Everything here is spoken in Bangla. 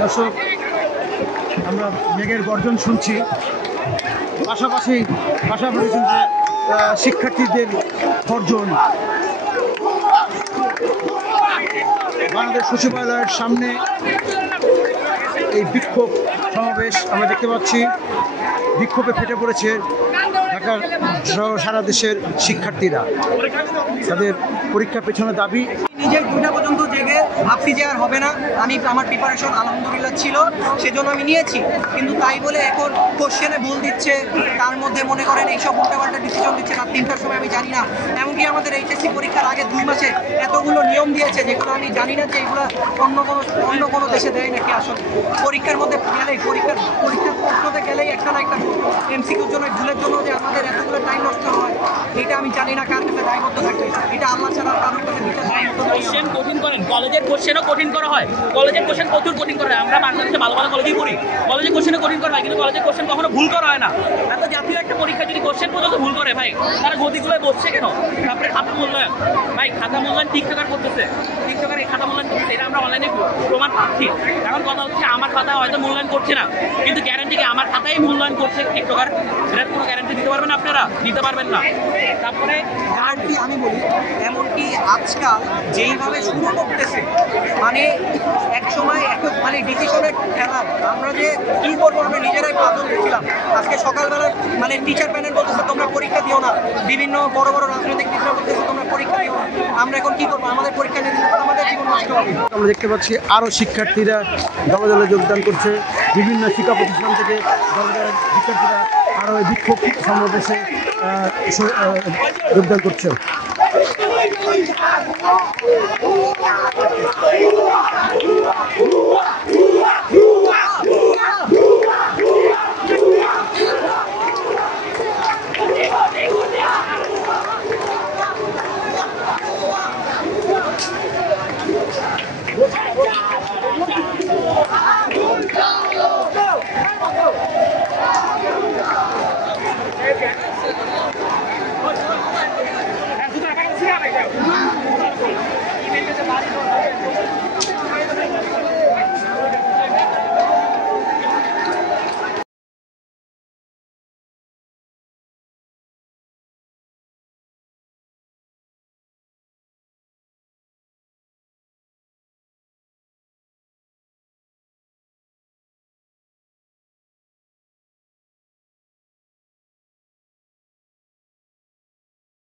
দর্শক, আমরা মেঘের গর্জন শুনছি, পাশাপাশি শুনছি শিক্ষার্থীদের গর্জন। বাংলাদেশ সচিবালয়ের সামনে এই বিক্ষোভ সমাবেশ আমরা দেখতে পাচ্ছি। বিক্ষোভে ফেটে পড়েছে ঢাকার সহ সারা দেশের শিক্ষার্থীরা। তাদের পরীক্ষা পেছনে দাবি। নিজের 2টা পর্যন্ত জেগে ভাবছি যে আর হবে না, আমার প্রিপারেশন আলহামদুলিল্লাহ ছিল, সেজন্য আমি নিয়েছি। কিন্তু তাই বলে এখন কোশ্চেনে ভুল দিচ্ছে, তার মধ্যে মনে করেন এইসব উল্টাপাল্টা ডিসিশন দিচ্ছে রাত 3টার সময়, আমি জানি না। এমনকি আমাদের এইচএসসি পরীক্ষার আগে 2 মাসে এতগুলো নিয়ম দিয়েছে যেগুলো আমি জানি না যে এগুলো অন্য কোনো দেশে দেয় নাকি। আসলে পরীক্ষার মধ্যে গেলেই পরীক্ষার প্রশ্নতে গেলেই একটা না একটা এমসিকিউর জন্য ভুলের জন্য যে আমাদের এতগুলো টাইম নষ্ট হয়, এটা আমি জানি না কার কাছে দায়বদ্ধ থাকবে। এটা আল্লাহ ছাড়া কারোর কাছে দিতে হয়। কোশ্চেন কঠিন করেন, কলেজের কোশ্চেনও কঠিন করা হয়, কলেজের কোশ্চেন প্রচুর কঠিন করা হয়। আমরা বাংলাদেশে ভালো ভালো কলেজেই পড়ি, কলেজের কোশ্চেনও কঠিন করা হয়, কিন্তু কলেজের কোশ্চেন কখনো ভুল করা হয় না। এত জাতীয় একটা পরীক্ষা যদি কোশ্চেন পর্যন্ত ভুল করে ভাই, তারা গতিগুলোয় বসছে কেন? তারপরে খাতা মূল্যায়ন, ভাই খাতা মূল্যায়ন টিকটকার করতেছে, টিকটকার এই খাতা মূল্যায়ন করতেছে, এটা আমরা অনলাইনে প্রমাণ পাচ্ছি। এখন কথা হচ্ছে আমার খাতা হয়তো মূল্যায়ন করছে না, কিন্তু গ্যারান্টি কি আমার খাতাই মূল্যায়ন করছে টিকটকার? এটার কোনো গ্যারান্টি দিতে পারবেন আপনারা? দিতে পারবেন না। তারপরে আমি বলি, এমনকি আজকাল যেইভাবে শুরু করতেছে, মানে এক সময় মানে ডিসিশনের খেলা, আমরা যে কী করবো আমরা নিজেরাই পাগল হয়েছিলাম। আজকে সকালবেলা মানে টিচার প্যানেল বলতেছে তোমরা পরীক্ষা দিও না, বিভিন্ন বড় বড় রাজনৈতিক নেতারা বলতেছে তোমরা পরীক্ষা দিও না। আমরা এখন কী করবো? আমাদের পরীক্ষা নিয়ে দিলে আমাদের জীবন নষ্ট হবে। আমরা দেখতে পাচ্ছি আরও শিক্ষার্থীরা দলে দলে যোগদান করছে। বিভিন্ন শিক্ষা প্রতিষ্ঠান থেকে দলে দলে শিক্ষার্থীরা আরও বিক্ষোভ সমাবেশে যোগদান করছে। Oh,